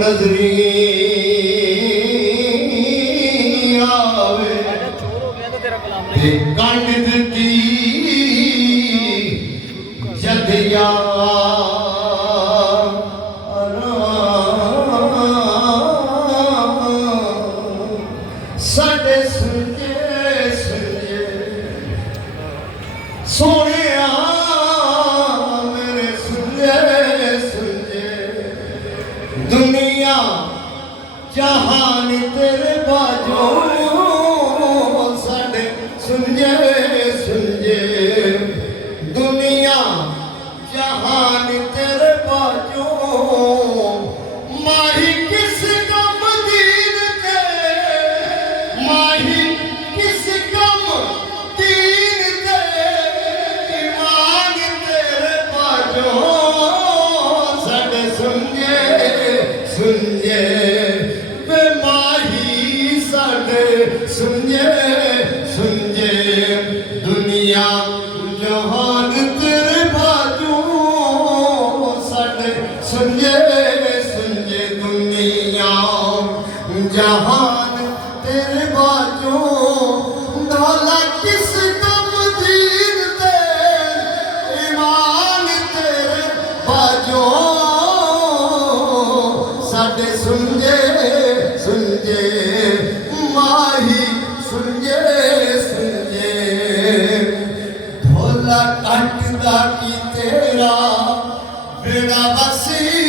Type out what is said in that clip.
नजरी आवे कंड की जदिया साडे सुंजे सुंजे सोने मेरे सुंजे सुंजे दुनिया जहान तेरे बाजो साडे सुंजे सुंजे दुनिया जहान तेरे बाजो माही किस गम दीन के माही किस गम दीन के ईमान तेरे बाजो साडे सुंजे सुंजे वे माही साडे सुंजे सुंजे दुनिया जहान तेरे बाजू साडे सुंजे सुंजे दुनिया जहान तेरे बाजू डोला किस गम दीन ते ईमान तेरे बाजू साडे सुंजे सुंजे माही सुंजे सुंजे ढोला कटदा की तेरा बेड़ा बसी